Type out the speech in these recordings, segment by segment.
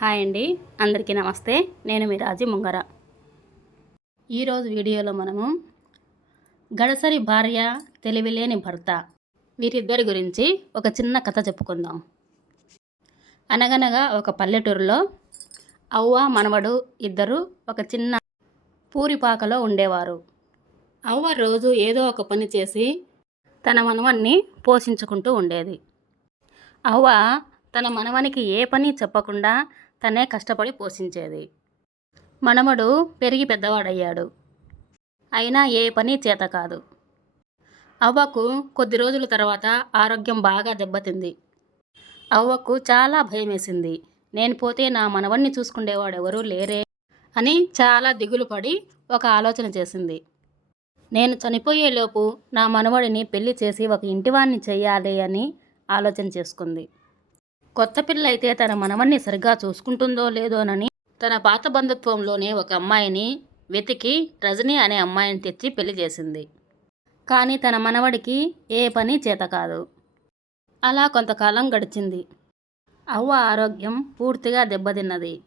Hi అండి. అందరికీ నమస్తే. నేను మీ రాజీ ముంగర. ఈరోజు వీడియోలో మనము గడసరి భార్య తెలివిలేని భర్త వీరిద్దరి గురించి ఒక చిన్న కథ చెప్పుకుందాం. అనగనగా ఒక పల్లెటూరులో అవ్వ మనవడు ఇద్దరు ఒక చిన్న పూరిపాకలో ఉండేవారు. అవ్వ రోజు ఏదో ఒక పని చేసి తన మనవన్ని పోషించుకుంటూ ఉండేది. అవ్వ తన మనవనికి ఏ పని చెప్పకుండా తనే కష్టపడి పోషించేది. మనమడు పెరిగి పెద్దవాడయ్యాడు. అయినా ఏ పని చేత కాదు. అవ్వకు కొద్ది రోజుల తర్వాత ఆరోగ్యం బాగా దెబ్బతింది. అవ్వకు చాలా భయం వేసింది నేను పోతే నా మనవణ్ణి చూసుకునేవాడెవరూ లేరే అని చాలా దిగులు పడి ఒక ఆలోచన చేసింది. నేను చనిపోయేలోపు నా మనవడిని పెళ్ళి చేసి ఒక ఇంటివాణ్ణి చేయాలి అని ఆలోచన చేసుకుంది. కొత్త పిల్ల అయితే తన మనవన్ని సరిగ్గా చూసుకుంటుందో లేదోనని తన పాత బంధుత్వంలోనే ఒక అమ్మాయిని వెతికి రజని అనే అమ్మాయిని తెచ్చి పెళ్ళి చేసింది. కానీ తన మనవడికి ఏ పని చేత కాదు. అలా కొంతకాలం గడిచింది. అవ్వ ఆరోగ్యం పూర్తిగా దెబ్బతిన్నది.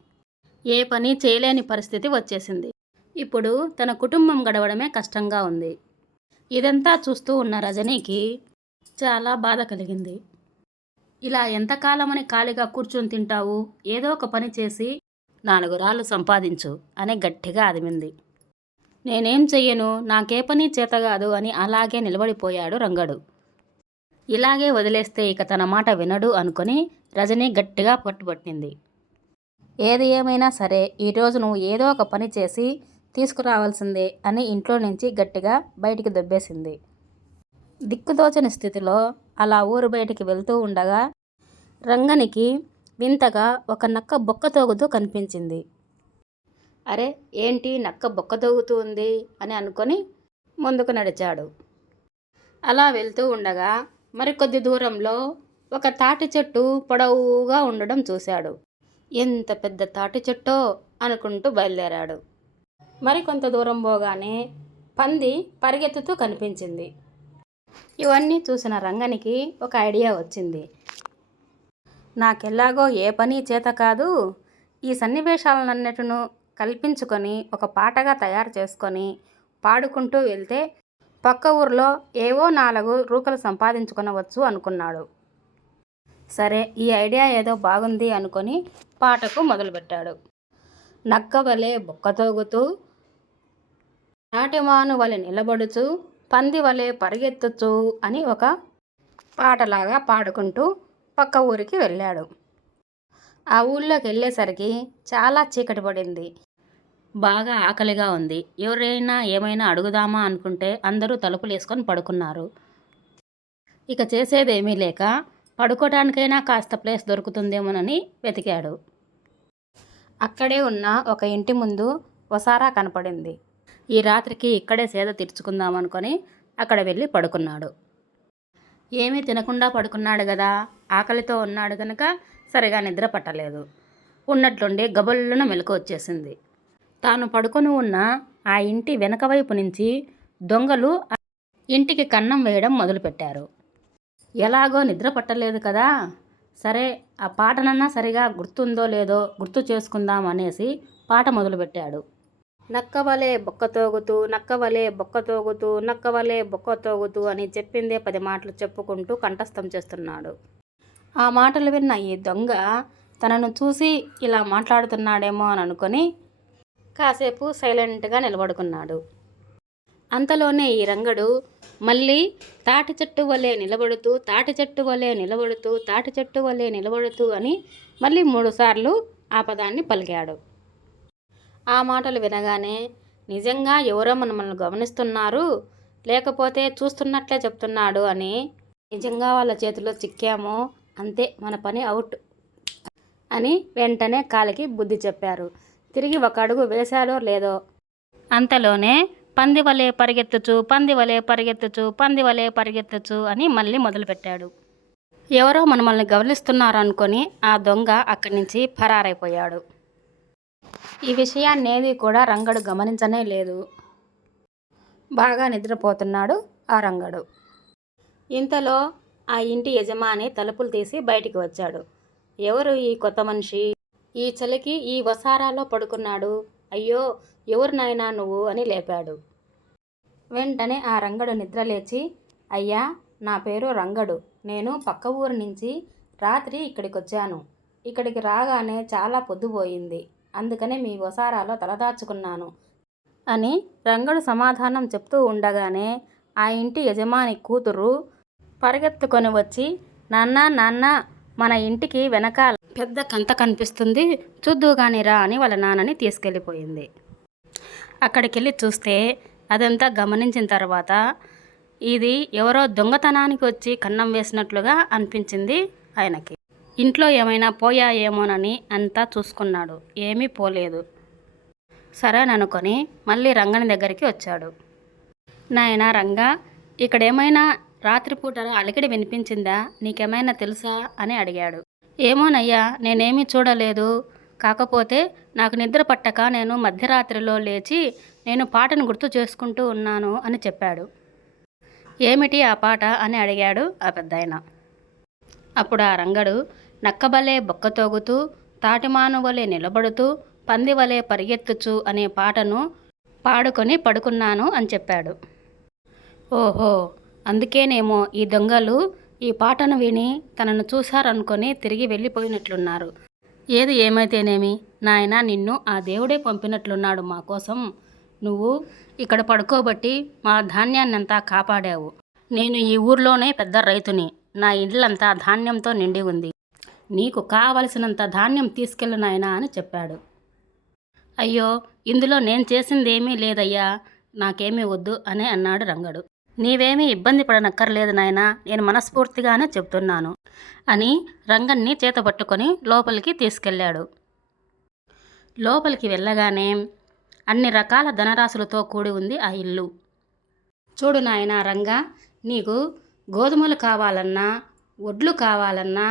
ఏ పని చేయలేని పరిస్థితి వచ్చేసింది. ఇప్పుడు తన కుటుంబం గడవడమే కష్టంగా ఉంది. ఇదంతా చూస్తూ ఉన్న రజనీకి చాలా బాధ కలిగింది. ఇలా ఎంతకాలమని ఖాళీగా కూర్చొని తింటావు? ఏదో ఒక పని చేసి నాలుగు రాళ్ళు సంపాదించు అని గట్టిగా అదిమింది. నేనేం చెయ్యను? నాకే పని చేతగాదు అని అలాగే నిలబడిపోయాడు రంగడు. ఇలాగే వదిలేస్తే ఇక తన మాట వినడు అనుకొని రజని గట్టిగా పట్టుబట్టింది. ఏది ఏమైనా సరే ఈరోజు నువ్వు ఏదో ఒక పని చేసి తీసుకురావాల్సిందే అని ఇంట్లో నుంచి గట్టిగా బయటికి దొబ్బేసింది. దిక్కుదోచని స్థితిలో అలా ఊరు బయటికి వెళ్తూ ఉండగా రంగనికి వింతగా ఒక నక్క బొక్క తోగుతూ కనిపించింది. అరే ఏంటి నక్క బొక్క తోగుతూ ఉంది అని అనుకొని ముందుకు నడిచాడు. అలా వెళ్తూ ఉండగా మరికొద్ది దూరంలో ఒక తాటి చెట్టు పొడవుగా ఉండడం చూశాడు. ఎంత పెద్ద తాటి చెట్టో అనుకుంటూ బయలుదేరాడు. మరికొంత దూరం పోగానే పంది పరిగెత్తుతూ కనిపించింది. ఇవన్నీ చూసిన రంగనికి ఒక ఐడియా వచ్చింది. నాకెలాగో ఏ పని చేత కాదు ఈ సన్నివేశాలన్నిటిను కల్పించుకొని ఒక పాటగా తయారు చేసుకొని పాడుకుంటూ వెళ్తే పక్క ఊర్లో ఏవో నాలుగు రూకలు సంపాదించుకొనవచ్చు అనుకున్నాడు. సరే ఈ ఐడియా ఏదో బాగుంది అనుకొని పాటకు మొదలుపెట్టాడు. నక్క వలె బొక్క తోగుతూ నాటిమాను వలె నిలబడుచు పంది వలె పరిగెత్తచ్చు అని ఒక పాటలాగా పాడుకుంటూ పక్క ఊరికి వెళ్ళాడు. ఆ ఊళ్ళోకి వెళ్ళేసరికి చాలా చీకటి పడింది. బాగా ఆకలిగా ఉంది. ఎవరైనా ఏమైనా అడుగుదామా అనుకుంటే అందరూ తలుపులు వేసుకొని పడుకున్నారు. ఇక చేసేదేమీ లేక పడుకోవడానికైనా కాస్త ప్లేస్ దొరుకుతుందేమోనని వెతికాడు. అక్కడే ఉన్న ఒక ఇంటి ముందు వసారా కనపడింది. ఈ రాత్రికి ఇక్కడే సేద తీర్చుకుందాం అనుకొని అక్కడ వెళ్ళి పడుకున్నాడు. ఏమీ తినకుండా పడుకున్నాడు కదా ఆకలితో ఉన్నాడు కనుక సరిగా నిద్ర పట్టలేదు. ఉన్నట్లుండి గబల్లున మెలకు వచ్చేసింది. తాను పడుకొని ఉన్న ఆ ఇంటి వెనక వైపు నుంచి దొంగలు ఇంటికి కన్నం వేయడం మొదలుపెట్టారు. ఎలాగో నిద్ర పట్టలేదు కదా సరే ఆ పాటనన్నా సరిగా గుర్తుందో లేదో గుర్తు చేసుకుందాం అనేసి పాట మొదలుపెట్టాడు. నక్కవలే బొక్క తోగుతూ నక్కవలే బొక్క తోగుతూ నక్కవలే బొక్క తోగుతూ అని చెప్పిందే పది మాటలు చెప్పుకుంటూ కంఠస్థం చేస్తున్నాడు. ఆ మాటలు విన్న ఈ దొంగ తనను చూసి ఇలా మాట్లాడుతున్నాడేమో అని అనుకొని కాసేపు సైలెంట్గా నిలబడుకున్నాడు. అంతలోనే ఈ రంగడు మళ్ళీ తాటి చెట్టు వలె నిలబడుతూ తాటి చెట్టు వలె నిలబడుతూ తాటి చెట్టు వలె నిలబడుతూ అని మళ్ళీ మూడుసార్లు ఆ పదాన్ని పలికాడు. ఆ మాటలు వినగానే నిజంగా ఎవరో మనల్ని గమనిస్తున్నారు? లేకపోతే చూస్తున్నట్లే చెప్తున్నాడు అని నిజంగా వాళ్ళ చేతిలో చిక్కామో? అంతే మన పని అవుట్ అని వెంటనే కాలికి బుద్ధి చెప్పారు. తిరిగి ఒక అడుగు వేశాడో లేదో? అంతలోనే పంది వలె పరిగెత్తుచు పంది వలె పరిగెత్తచ్చు పంది వలె పరిగెత్తచ్చు అని మళ్ళీ మొదలుపెట్టాడు. ఎవరో మనమల్ని గమనిస్తున్నారు అనుకొని ఆ దొంగ అక్కడి నుంచి పరారైపోయాడు ఈ విషయాన్నేది కూడా రంగడు గమనించనే లేదు. బాగా నిద్రపోతున్నాడు ఆ రంగడు. ఇంతలో ఆ ఇంటి యజమాని తలుపులు తీసి బయటికి వచ్చాడు. ఎవరు ఈ కొత్త మనిషి? ఈ చలికి ఈ వసారాలో పడుకున్నాడు. అయ్యో ఎవరు నాయనా నువ్వు? అని లేపాడు. వెంటనే ఆ రంగడు నిద్రలేచి అయ్యా నా పేరు రంగడు. నేను పక్క ఊరు నుంచి రాత్రి ఇక్కడికి వచ్చాను ఇక్కడికి రాగానే చాలా పొద్దుపోయింది అందుకనే మీ వసారాలో తలదాచుకున్నాను. అని రంగడు సమాధానం చెప్తూ ఉండగానే ఆ ఇంటి యజమాని కూతురు పరిగెత్తుకొని వచ్చి నాన్న నాన్న మన ఇంటికి వెనకాల పెద్ద కంత కనిపిస్తుంది చూద్దుగాని రా అని వాళ్ళ నాన్నని తీసుకెళ్ళిపోయింది. అక్కడికి వెళ్ళి చూస్తే అదంతా గమనించిన తర్వాత ఇది ఎవరో దొంగతనానికి వచ్చి కన్నం వేసినట్లుగా అనిపించింది ఆయనకి. ఇంట్లో ఏమైనా పోయాయేమోనని అంతా చూసుకున్నాడు. ఏమీ పోలేదు. సరేననుకొని మళ్ళీ రంగని దగ్గరికి వచ్చాడు. నాయన రంగా ఇక్కడేమైనా రాత్రిపూట అలికిడి వినిపించిందా? నీకేమైనా తెలుసా? అని అడిగాడు. ఏమోనయ్యా నేనేమీ చూడలేదు. కాకపోతే నాకు నిద్ర పట్టక నేను మధ్యరాత్రిలో లేచి నేను పాటను గుర్తు చేసుకుంటూ ఉన్నాను అని చెప్పాడు. ఏమిటి ఆ పాట? అని అడిగాడు ఆ పెద్దాయన. అప్పుడు ఆ రంగడు నక్కబలే బొక్కతోగుతూ తాటిమానువలే నిలబడుతూ పందివలే పరిగెత్తుచు అనే పాటను పాడుకొని పడుకున్నాను అని చెప్పాడు. ఓహో అందుకేనేమో ఈ దొంగలు ఈ పాటను విని తనను చూశారనుకొని తిరిగి వెళ్ళిపోయినట్లున్నారు. ఏది ఏమైతేనేమి? నాయన నిన్ను ఆ దేవుడే పంపినట్లున్నాడు మా కోసం. నువ్వు ఇక్కడ పడుకోబట్టి మా ధాన్యాన్నంతా కాపాడావు. నేను ఈ ఊర్లోనే పెద్ద రైతుని. నా ఇళ్ళంతా ధాన్యంతో నిండి ఉంది. నీకు కావలసినంత ధాన్యం తీసుకెళ్ళు నాయనా అని చెప్పాడు. అయ్యో ఇందులో నేను చేసిందేమీ లేదయ్యా నాకేమీ వద్దు అని అన్నాడు రంగడు. నీవేమీ ఇబ్బంది పడనక్కర్లేదు నాయనా నేను మనస్ఫూర్తిగానే చెప్తున్నాను అని రంగన్ని చేతపట్టుకొని లోపలికి తీసుకెళ్ళాడు. లోపలికి వెళ్ళగానే అన్ని రకాల ధనరాశులతో కూడి ఉంది ఆ ఇల్లు. చూడు నాయనా రంగా నీకు గోధుమలు కావాలన్నా వడ్లు కావాలన్నా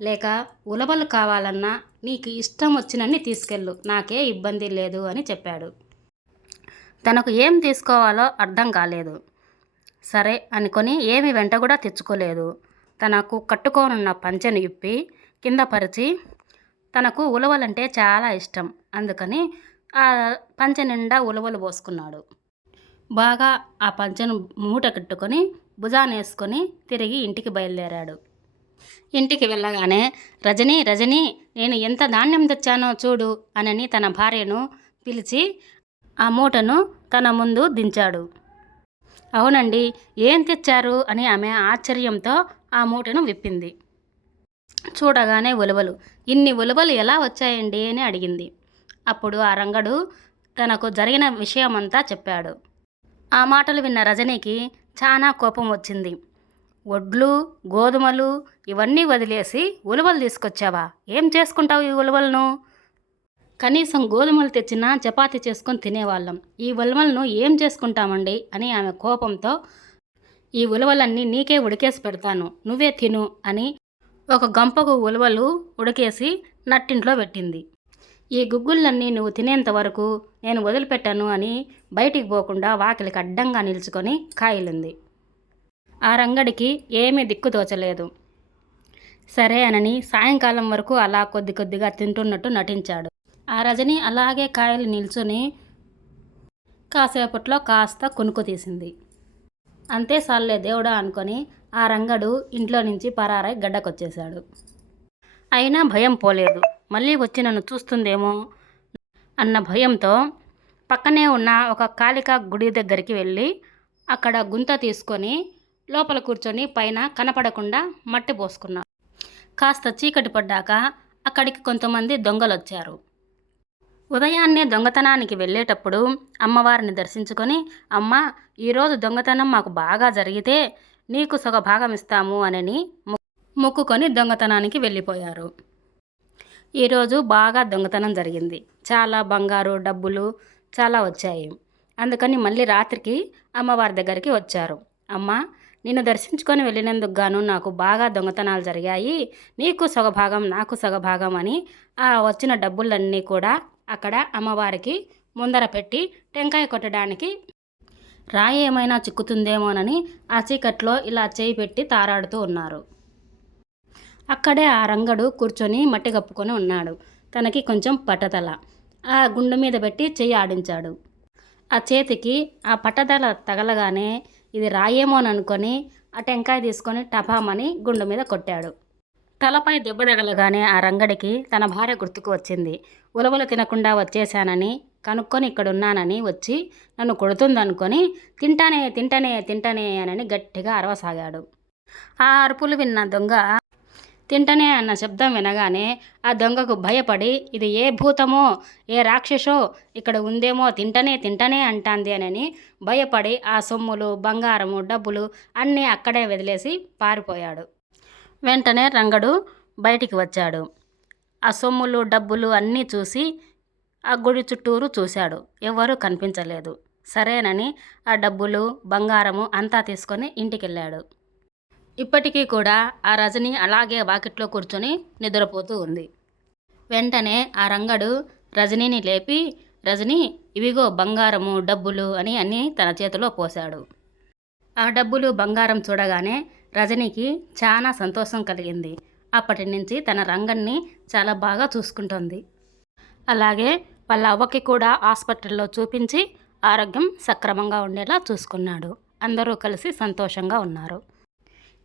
లేక ఉలవలు కావాలన్నా నీకు ఇష్టం వచ్చినన్ని తీసుకెళ్ళు నాకే ఇబ్బంది లేదు అని చెప్పాడు. తనకు ఏం తీసుకోవాలో అర్థం కాలేదు. సరే అనుకొని ఏమి వెంట కూడా తెచ్చుకోలేదు. తనకు కట్టుకోనున్న పంచెను ఇప్పి కింద పరిచి తనకు ఉలవలంటే చాలా ఇష్టం అందుకని ఆ పంచె నిండా ఉలవలు పోసుకున్నాడు. బాగా ఆ పంచెను మూట కట్టుకొని భుజాన వేసుకొని తిరిగి ఇంటికి బయలుదేరాడు. ఇంటికి వెళ్ళగానే రజని రజని నేను ఎంత ధాన్యం తెచ్చానో చూడు అనని తన భార్యను పిలిచి ఆ మూటను తన ముందు దించాడు. అవునండి ఏం తెచ్చారు? అని ఆమె ఆశ్చర్యంతో ఆ మూటను విప్పింది. చూడగానే ఉలవలు ఇన్ని ఉలవలు ఎలా వచ్చాయండి? అని అడిగింది. అప్పుడు ఆ రంగడు తనకు జరిగిన విషయమంతా చెప్పాడు. ఆ మాటలు విన్న రజనీకి చాలా కోపం వచ్చింది. వడ్లు గోధుమలు ఇవన్నీ వదిలేసి ఉలవలు తీసుకొచ్చావా? ఏం చేసుకుంటావు ఈ ఉలవలను? కనీసం గోధుమలు తెచ్చినా చపాతి చేసుకొని తినేవాళ్ళం. ఈ ఉలవలను ఏం చేసుకుంటామండి? అని ఆమె కోపంతో ఈ ఉలవలన్నీ నీకే ఉడికేసి పెడతాను. నువ్వే తిను అని ఒక గంపకు ఉలవలు ఉడికేసి నట్టింట్లో పెట్టింది. ఈ గుగ్గుళ్ళన్నీ నువ్వు తినేంత వరకు నేను వదిలిపెట్టాను అని బయటికి పోకుండా వాకిలికి అడ్డంగా నిలుచుకొని కాయలుంది. ఆ రంగడికి ఏమీ దిక్కు తోచలేదు సరే అనని సాయంకాలం వరకు అలా కొద్ది కొద్దిగా తింటున్నట్టు నటించాడు. ఆ రజని అలాగే కాయలు నిల్చుని కాసేపట్లో కాస్త కొనుక్కు తీసింది. అంతే సాల్లే దేవుడా అనుకొని ఆ రంగడు ఇంట్లో నుంచి పరారై గడ్డకొచ్చేశాడు. అయినా భయం పోలేదు. మళ్ళీ వచ్చి నన్ను చూస్తుందేమో అన్న భయంతో పక్కనే ఉన్న ఒక కాళికా గుడి దగ్గరికి వెళ్ళి అక్కడ గుంత తీసుకొని లోపల కూర్చొని పైన కనపడకుండా మట్టి పోసుకున్నాడు కాస్త చీకటి పడ్డాక అక్కడికి కొంతమంది దొంగలు వచ్చారు ఉదయాన్నే దొంగతనానికి వెళ్ళేటప్పుడు అమ్మవారిని దర్శించుకొని అమ్మ ఈరోజు దొంగతనం మాకు బాగా జరిగితే నీకు సగ భాగం ఇస్తాము అనని మొ- మొక్కుకొని దొంగతనానికి వెళ్ళిపోయారు. ఈరోజు బాగా దొంగతనం జరిగింది. చాలా బంగారు డబ్బులు చాలా వచ్చాయి. అందుకని మళ్ళీ రాత్రికి అమ్మవారి దగ్గరికి వచ్చారు. అమ్మ నిన్ను దర్శించుకొని వెళ్ళినందుకు గాను నాకు బాగా దొంగతనాలు జరిగాయి. నీకు సగభాగం నాకు సగభాగం అని ఆ వచ్చిన డబ్బులన్నీ కూడా అక్కడ అమ్మవారికి ముందర పెట్టి టెంకాయ కొట్టడానికి రాయి ఏమైనా చిక్కుతుందేమోనని ఆ చీకట్లో ఇలా చేయి పెట్టి తారాడుతూ ఉన్నారు. అక్కడే ఆ రంగడు కూర్చొని మట్టి కప్పుకొని ఉన్నాడు. తనకి కొంచెం పట్టతల ఆ గుండె మీద పెట్టి చెయ్యి ఆడించాడు. ఆ చేతికి ఆ పట్టదల తగలగానే ఇది రాయేమోననుకొని ఆ టెంకాయ తీసుకొని టపామని గుండె మీద కొట్టాడు. తలపై దెబ్బ తగలగానే ఆ రంగడికి తన భార్య గుర్తుకు వచ్చింది. ఉలవలు తినకుండా వచ్చేశానని కనుక్కొని ఇక్కడ ఉన్నానని వచ్చి నన్ను కొడుతుందనుకొని తింటానే తింటానే తింటానే అనని గట్టిగా అరవసాగాడు. ఆ అరుపులు విన్న దొంగ తింటనే అన్న శబ్దం వినగానే ఆ దొంగకు భయపడి ఇది ఏ భూతమో ఏ రాక్షసో ఇక్కడ ఉందేమో తింటనే తింటనే అంటాంది అని భయపడి ఆ సొమ్ములు బంగారము డబ్బులు అన్నీ అక్కడే వదిలేసి పారిపోయాడు. వెంటనే రంగడు బయటికి వచ్చాడు. ఆ సొమ్ములు డబ్బులు అన్నీ చూసి ఆ గుడి చుట్టూరు చూశాడు. ఎవరూ కనిపించలేదు. సరేనని ఆ డబ్బులు బంగారము అంతా తీసుకొని ఇంటికెళ్ళాడు. ఇప్పటికీ కూడా ఆ రజని అలాగే వాకిట్లో కూర్చొని నిద్రపోతూ ఉంది. వెంటనే ఆ రంగడు రజనీని లేపి రజని ఇవిగో బంగారము డబ్బులు అని అన్నీ తన చేతిలో పోశాడు. ఆ డబ్బులు బంగారం చూడగానే రజనీకి చాలా సంతోషం కలిగింది. అప్పటి నుంచి తన రంగన్ని చాలా బాగా చూసుకుంటుంది. అలాగే వాళ్ళ అవ్వకి కూడా హాస్పిటల్లో చూపించి ఆరోగ్యం సక్రమంగా ఉండేలా చూసుకున్నాడు. అందరూ కలిసి సంతోషంగా ఉన్నారు.